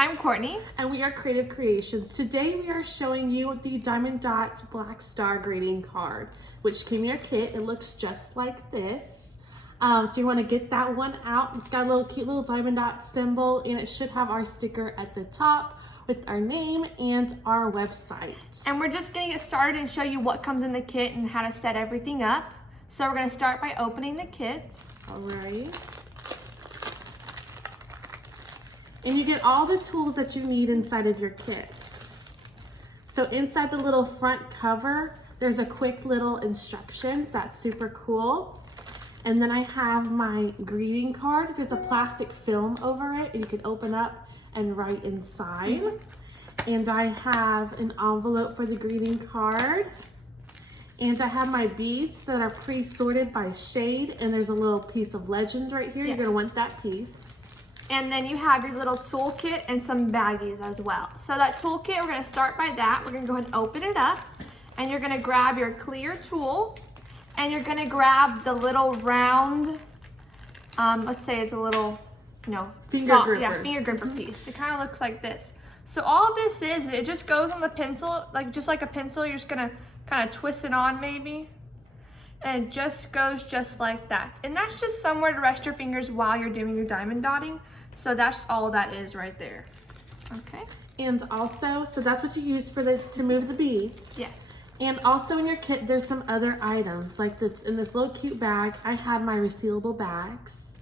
I'm Courtney. And we are Kreative Kreations. Today we are showing you the Diamond Dotz Black Star greeting card, which came in your kit. It looks just like this. So you want to get that one out. It's got a little cute little Diamond Dot symbol, and it should have our sticker at the top with our name and our website. And we're just going to get started and show you what comes in the kit and how to set everything up. So we're going to start by opening the kit. All right. And you get all the tools that you need inside of your kits. So inside the little front cover, there's a quick little instructions. That's super cool. And then I have my greeting card. There's a plastic film over it, and you can open up and write inside. And I have an envelope for the greeting card. And I have my beads that are pre-sorted by shade, and there's a little piece of legend right here. Yes. You're gonna want that piece. And then you have your little toolkit and some baggies as well. So that toolkit, we're gonna start by that. We're gonna go ahead and open it up, and you're gonna grab your clear tool, and you're gonna grab the little round, let's say it's a little, finger gripper. Yeah, finger gripper piece. It kind of looks like this. So all this is, it just goes on the pencil, just like a pencil. You're just gonna kind of twist it on maybe. And it just goes just like that. And that's just somewhere to rest your fingers while you're doing your diamond dotting. So that's all that is right there. Okay. And also, so that's what you use for to move the beads. Yes. And also in your kit, there's some other items. Like this, in this little cute bag, I had my resealable bags.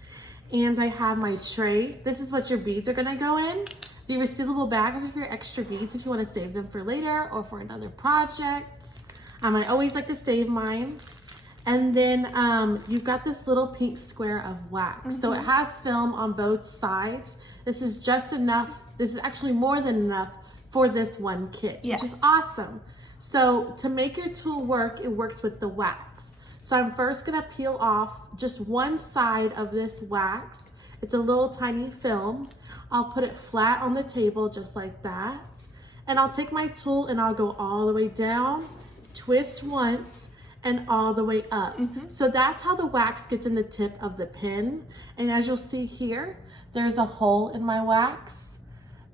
And I have my tray. This is what your beads are gonna go in. The resealable bags are for your extra beads if you wanna save them for later or for another project. I always like to save mine. And then you've got this little pink square of wax. So it has film on both sides. This is just enough. This is actually more than enough for this one kit, which is awesome. So to make your tool work, it works with the wax. So I'm first gonna peel off just one side of this wax. It's a little tiny film. I'll put it flat on the table just like that. And I'll take my tool and I'll go all the way down, twist once, and all the way up. So that's how the wax gets in the tip of the pin. And as you'll see here, there's a hole in my wax.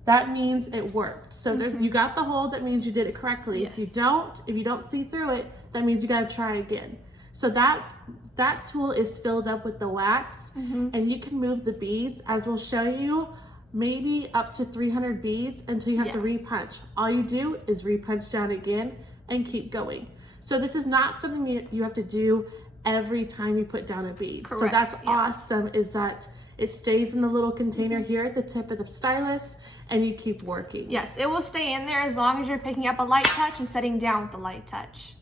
That means it worked. So you got the hole, that means you did it correctly. Yes. If you don't see through it, that means you gotta try again. So that tool is filled up with the wax, and you can move the beads, as we'll show you, maybe up to 300 beads until you have to repunch. All you do is repunch down again and keep going. So this is not something you have to do every time you put down a bead. Correct. So that's awesome, is that it stays in the little container here at the tip of the stylus, and you keep working. Yes, it will stay in there as long as you're picking up a light touch and setting down with the light touch.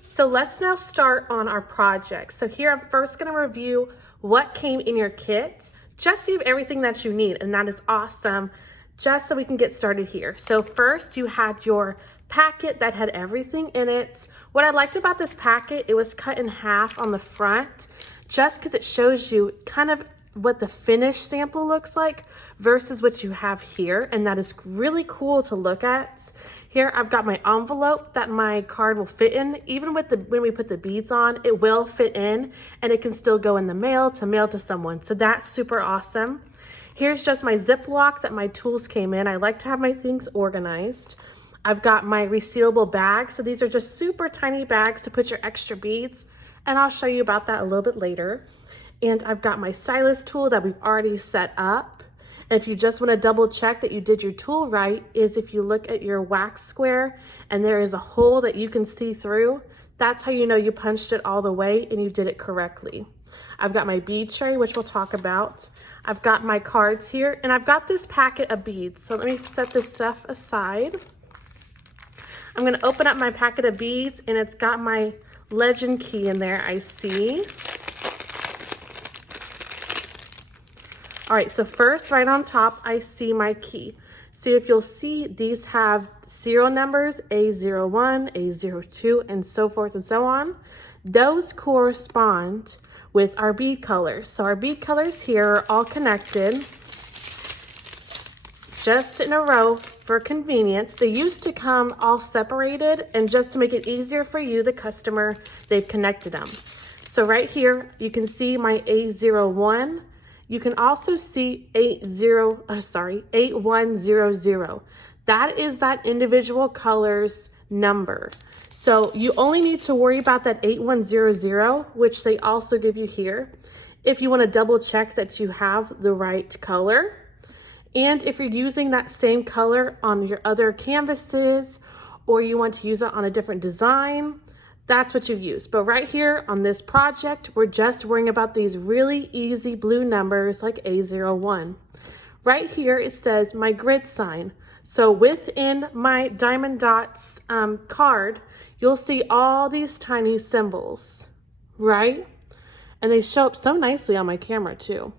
So let's now start on our project. So here I'm first gonna review what came in your kit, just so you have everything that you need, and that is awesome, just so we can get started here. So first you had your packet that had everything in it. What I liked about this packet, it was cut in half on the front, just because it shows you kind of what the finished sample looks like versus what you have here, and that is really cool to look at. Here I've got my envelope that my card will fit in. Even with when we put the beads on, it will fit in, and it can still go in the mail to someone. So that's super awesome. Here's just my Ziploc that my tools came in. I like to have my things organized. I've got my resealable bags. So these are just super tiny bags to put your extra beads, and I'll show you about that a little bit later. And I've got my Stylus tool that we've already set up. And if you just want to double check that you did your tool right, is if you look at your wax square and there is a hole that you can see through, that's how you know you punched it all the way and you did it correctly. I've got my bead tray, which we'll talk about. I've got my cards here, and I've got this packet of beads. So let me set this stuff aside. I'm gonna open up my packet of beads, and it's got my legend key in there, I see. All right, so first, right on top, I see my key. So if you'll see, these have serial numbers, A01, A02, and so forth and so on. Those correspond with our bead colors. So our bead colors here are all connected, just in a row for convenience. They used to come all separated, and just to make it easier for you, the customer, they've connected them. So right here, you can see my A01. you can also see 8100. That is that individual color's number. So you only need to worry about that 8100, which they also give you here, if you want to double check that you have the right color. And if you're using that same color on your other canvases, or you want to use it on a different design, that's what you use. But right here on this project, we're just worrying about these really easy blue numbers like A01. Right here, it says my grid sign. So within my Diamond Dotz card, you'll see all these tiny symbols, right? And they show up so nicely on my camera too.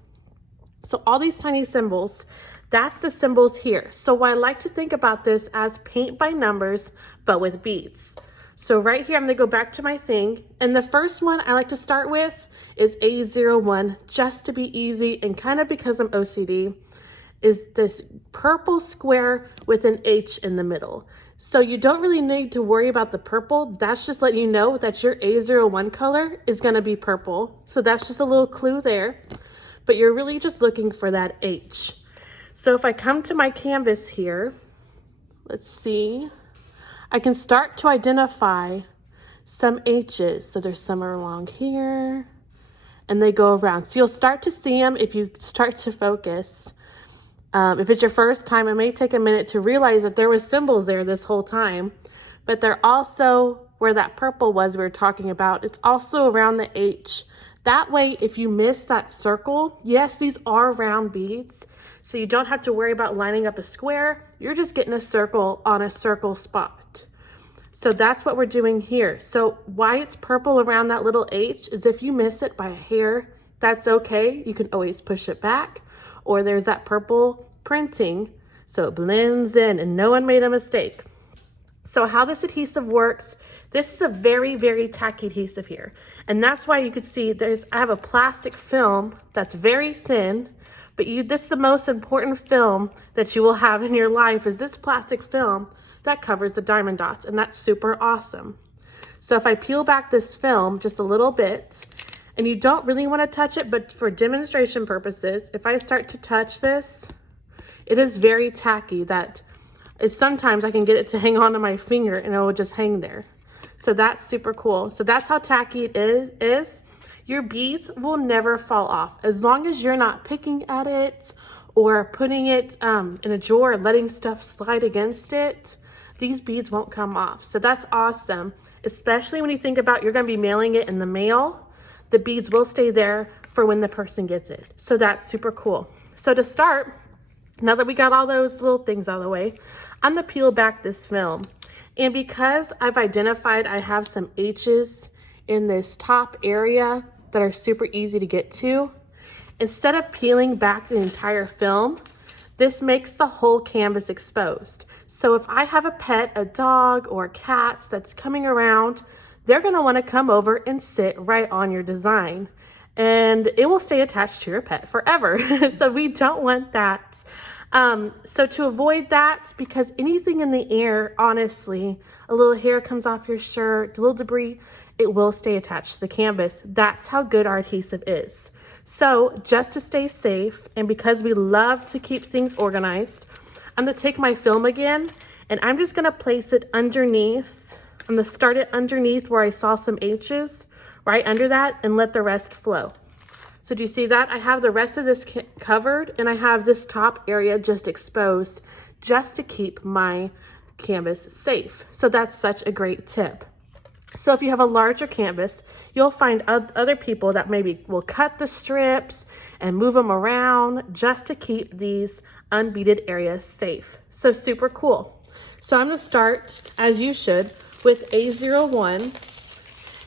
So all these tiny symbols, that's the symbols here. So I like to think about this as paint by numbers, but with beads. So right here, I'm gonna go back to my thing. And the first one I like to start with is A01, just to be easy, and kind of because I'm OCD, is this purple square with an H in the middle. So you don't really need to worry about the purple. That's just letting you know that your A01 color is gonna be purple. So that's just a little clue there, but you're really just looking for that H. So if I come to my canvas here, let's see, I can start to identify some H's. So there's some along here and they go around. So you'll start to see them if you start to focus. If it's your first time, it may take a minute to realize that there was symbols there this whole time, but they're also where that purple was we were talking about. It's also around the H. That way, if you miss that circle, yes, these are round beads, so you don't have to worry about lining up a square. You're just getting a circle on a circle spot. So that's what we're doing here. So why it's purple around that little H is if you miss it by a hair, that's okay. You can always push it back. Or there's that purple printing, so it blends in and no one made a mistake. So how this adhesive works, this is a very, very tacky adhesive here. And that's why you can see I have a plastic film that's very thin, but this is the most important film that you will have in your life, is this plastic film that covers the Diamond Dotz, and that's super awesome. So if I peel back this film just a little bit, and you don't really want to touch it, but for demonstration purposes, if I start to touch this, it is very tacky that sometimes I can get it to hang onto my finger and it will just hang there. So that's super cool. So that's how tacky it is. Your beads will never fall off as long as you're not picking at it or putting it in a drawer and letting stuff slide against it. These beads won't come off. So that's awesome, especially when you think about you're going to be mailing it in the mail. The beads will stay there for when the person gets it. So that's super cool. So to start, now that we got all those little things out of the way, I'm gonna peel back this film. And because I've identified I have some H's in this top area that are super easy to get to, instead of peeling back the entire film, this makes the whole canvas exposed. So if I have a pet, a dog or a cat that's coming around, they're gonna wanna come over and sit right on your design, and it will stay attached to your pet forever. So we don't want that. So to avoid that, because anything in the air, honestly, a little hair comes off your shirt, a little debris, it will stay attached to the canvas. That's how good our adhesive is. So just to stay safe, and because we love to keep things organized, I'm gonna take my film again, and I'm just gonna place it underneath. I'm gonna start it underneath where I saw some H's, right under that, and let the rest flow. So do you see that? I have the rest of this covered, and I have this top area just exposed just to keep my canvas safe. So that's such a great tip. So if you have a larger canvas, you'll find other people that maybe will cut the strips and move them around just to keep these unbeaded areas safe. So super cool. So I'm gonna start, as you should, with A01.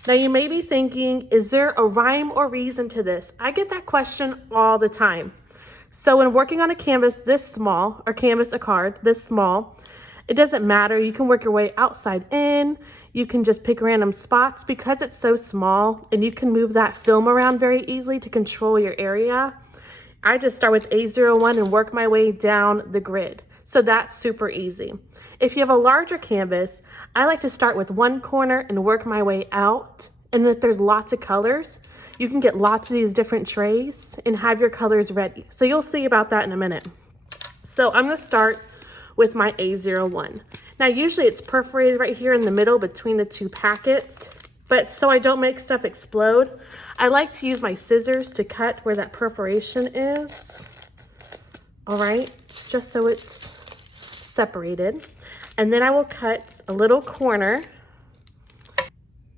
Now you may be thinking, is there a rhyme or reason to this? I get that question all the time. So when working on a canvas this small, or a card this small, it doesn't matter. You can work your way outside in. You can just pick random spots because it's so small, and you can move that film around very easily to control your area. I just start with A01 and work my way down the grid. So that's super easy. If you have a larger canvas, I like to start with one corner and work my way out. And if there's lots of colors, you can get lots of these different trays and have your colors ready. So you'll see about that in a minute. So I'm gonna start with my A01. Now usually it's perforated right here in the middle between the two packets, but so I don't make stuff explode, I like to use my scissors to cut where that perforation is. All right, just so it's separated. And then I will cut a little corner.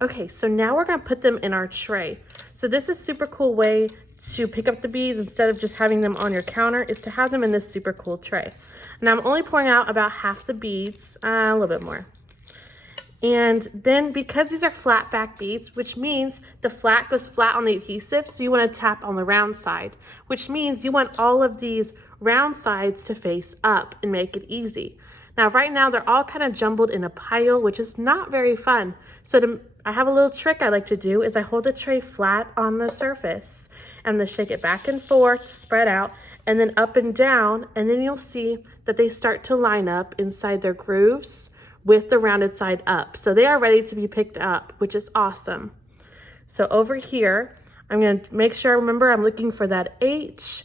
Okay, so now we're gonna put them in our tray. So this is a super cool way to pick up the beads instead of just having them on your counter, is to have them in this super cool tray. And I'm only pouring out about half the beads, a little bit more. And then because these are flat back beads, which means the flat goes flat on the adhesive, so you wanna tap on the round side, which means you want all of these round sides to face up and make it easy. Now, right now, they're all kind of jumbled in a pile, which is not very fun. So I have a little trick I like to do is I hold the tray flat on the surface and then shake it back and forth, spread out, and then up and down, and then you'll see that they start to line up inside their grooves with the rounded side up. So they are ready to be picked up, which is awesome. So over here, I'm gonna make sure I remember I'm looking for that H,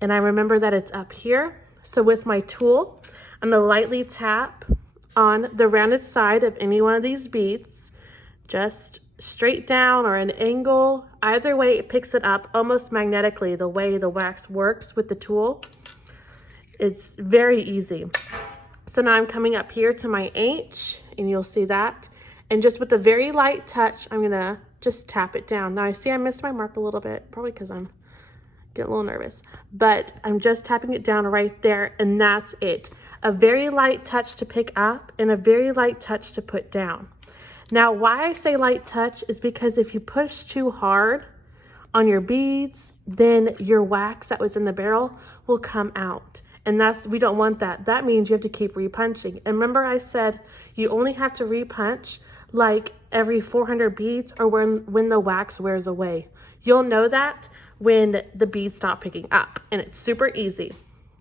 and I remember that it's up here. So with my tool, I'm gonna lightly tap on the rounded side of any one of these beads, just straight down or an angle. Either way, it picks it up almost magnetically the way the wax works with the tool. It's very easy. So now I'm coming up here to my H, and you'll see that. And just with a very light touch, I'm gonna just tap it down. Now I see I missed my mark a little bit, probably because I'm getting a little nervous, but I'm just tapping it down right there, and that's it. A very light touch to pick up and a very light touch to put down. Now, why I say light touch is because if you push too hard on your beads, then your wax that was in the barrel will come out. And we don't want that. That means you have to keep repunching. And remember I said you only have to repunch like every 400 beads or when the wax wears away. You'll know that when the beads stop picking up, and it's super easy.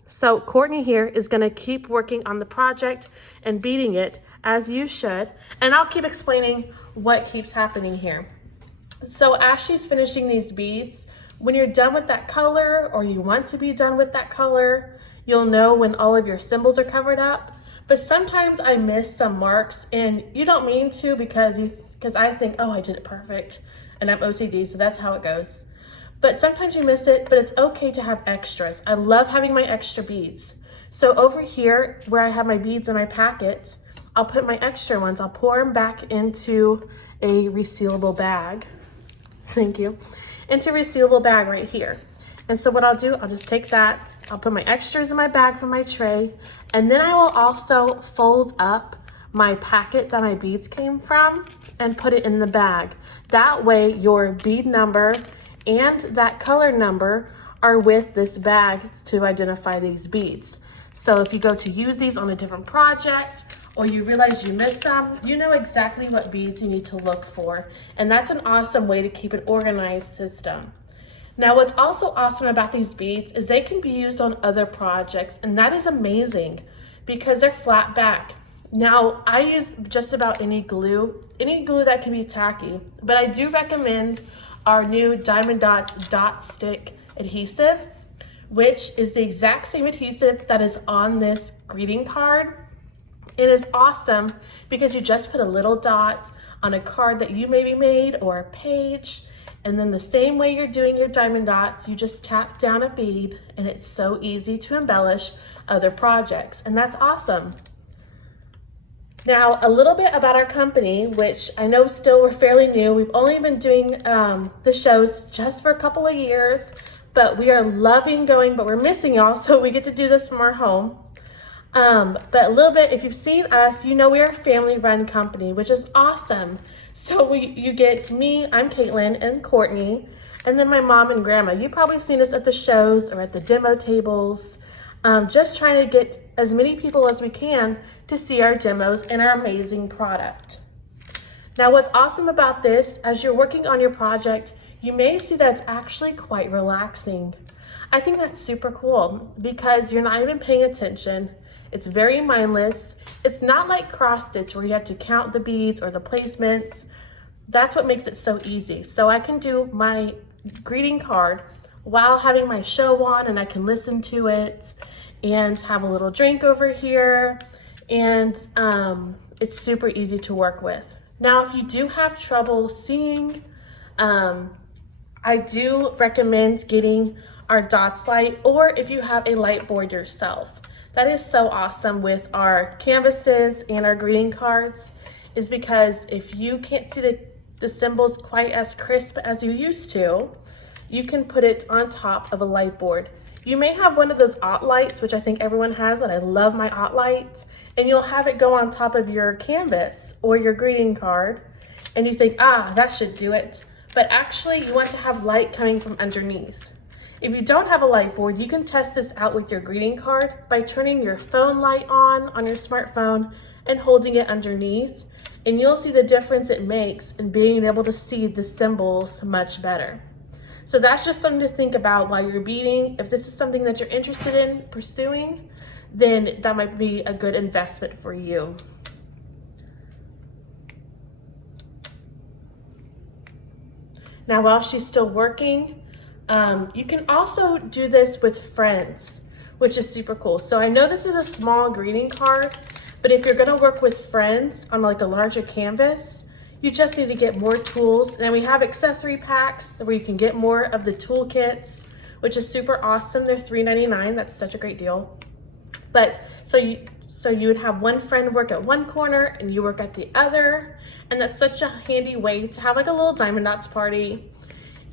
So Courtney here is gonna keep working on the project and beading it as you should. And I'll keep explaining what keeps happening here. So as she's finishing these beads, when you're done with that color or you want to be done with that color, you'll know when all of your symbols are covered up. But sometimes I miss some marks, and you don't mean to because I think, oh, I did it perfect and I'm OCD, so that's how it goes. But sometimes you miss it, but it's okay to have extras. I love having my extra beads. So over here where I have my beads in my packet, I'll put my extra ones. I'll pour them back into a resealable bag. Thank you. Into a resealable bag right here. And so what I'll do, I'll just take that, I'll put my extras in my bag from my tray, and then I will also fold up my packet that my beads came from and put it in the bag. That way your bead number and that color number are with this bag to identify these beads. So if you go to use these on a different project, or you realize you missed some, you know exactly what beads you need to look for. And that's an awesome way to keep an organized system. Now, what's also awesome about these beads is they can be used on other projects, and that is amazing because they're flat back. Now, I use just about any glue that can be tacky, but I do recommend our new Diamond Dotz Dot Stick adhesive, which is the exact same adhesive that is on this greeting card. It is awesome because you just put a little dot on a card that you maybe made or a page, and then the same way you're doing your diamond dots, you just tap down a bead, and it's so easy to embellish other projects, and that's awesome. Now, a little bit about our company, which I know still we're fairly new. We've only been doing the shows just for a couple of years, but we are loving going, but we're missing y'all, so we get to do this from our home. But a little bit, if you've seen us, you know we are a family-run company, which is awesome. So you get me, I'm Caitlin, and Courtney, and then my mom and grandma. You've probably seen us at the shows or at the demo tables, just trying to get as many people as we can to see our demos and our amazing product. Now, what's awesome about this, as you're working on your project, you may see that it's actually quite relaxing. I think that's super cool because you're not even paying attention. It's very mindless. It's not like cross stitch where you have to count the beads or the placements. That's what makes it so easy. So I can do my greeting card while having my show on, and I can listen to it and have a little drink over here. And it's super easy to work with. Now, if you do have trouble seeing, I do recommend getting our Dotz light, or if you have a light board yourself. That is so awesome with our canvases and our greeting cards, is because if you can't see the symbols quite as crisp as you used to, you can put it on top of a light board. You may have one of those Ott lights, which I think everyone has, and I love my Ott light, and you'll have it go on top of your canvas or your greeting card, and you think, that should do it. But actually, you want to have light coming from underneath. If you don't have a light board, you can test this out with your greeting card by turning your phone light on your smartphone and holding it underneath, and you'll see the difference it makes in being able to see the symbols much better. So that's just something to think about while you're beading. If this is something that you're interested in pursuing, then that might be a good investment for you. Now, while she's still working, you can also do this with friends, which is super cool. So I know this is a small greeting card, but if you're gonna work with friends on like a larger canvas, you just need to get more tools. And we have accessory packs where you can get more of the toolkits, which is super awesome. They're $3.99. That's such a great deal. But so you would have one friend work at one corner and you work at the other. And that's such a handy way to have like a little Diamond Dotz party.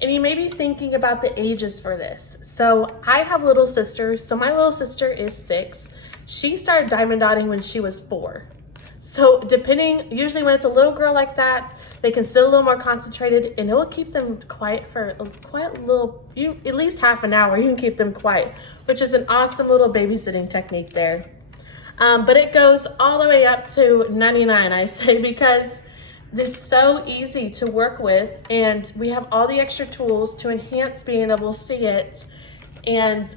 And you may be thinking about the ages for this. So I have little sisters. So my little sister is 6. She started diamond dotting when she was 4. So usually when it's a little girl like that, they can sit a little more concentrated, and it will keep them quiet for at least half an hour. You can keep them quiet, which is an awesome little babysitting technique there. But it goes all the way up to 99, I say, because it's so easy to work with, and we have all the extra tools to enhance being able to see it and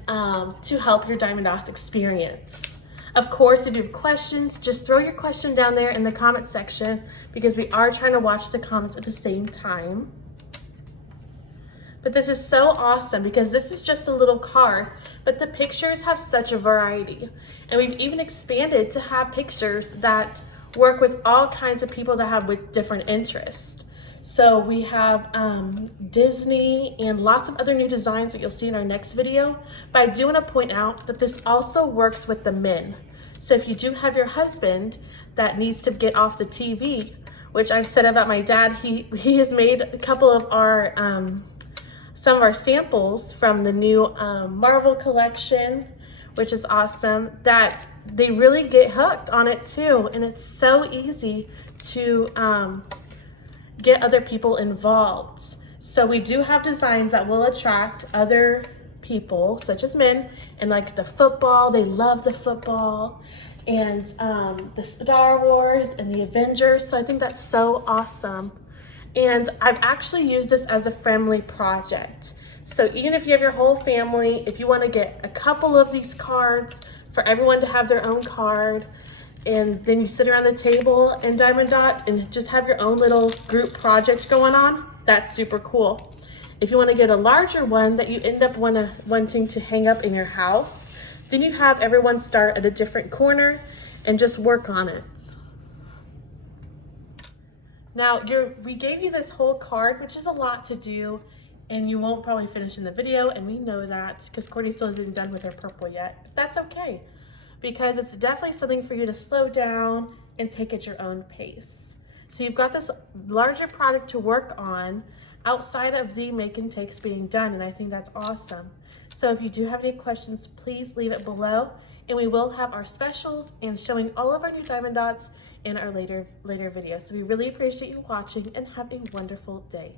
to help your Diamond Dotz experience. Of course, if you have questions, just throw your question down there in the comment section, because we are trying to watch the comments at the same time. But this is so awesome because this is just a little card, but the pictures have such a variety. And we've even expanded to have pictures that work with all kinds of people that have with different interests. So we have Disney and lots of other new designs that you'll see in our next video. But I do want to point out that this also works with the men. So if you do have your husband that needs to get off the TV, which I've said about my dad, he has made a couple of our some of our samples from the new Marvel collection, which is awesome, that they really get hooked on it too. And it's so easy to get other people involved. So we do have designs that will attract other people, such as men, and like the football, they love the football, and the Star Wars and the Avengers. So I think that's so awesome. And I've actually used this as a family project. So even if you have your whole family, if you want to get a couple of these cards for everyone to have their own card, and then you sit around the table and Diamond Dot and just have your own little group project going on, that's super cool. If you want to get a larger one that you end up wanting to hang up in your house, then you have everyone start at a different corner and just work on it. Now, we gave you this whole card, which is a lot to do, and you won't probably finish in the video, and we know that because Courtney still isn't done with her purple yet. But that's okay, because it's definitely something for you to slow down and take at your own pace. So you've got this larger product to work on outside of the make and takes being done, and I think that's awesome. So if you do have any questions, please leave it below, and we will have our specials and showing all of our new Diamond Dotz in our later videos. So we really appreciate you watching, and have a wonderful day.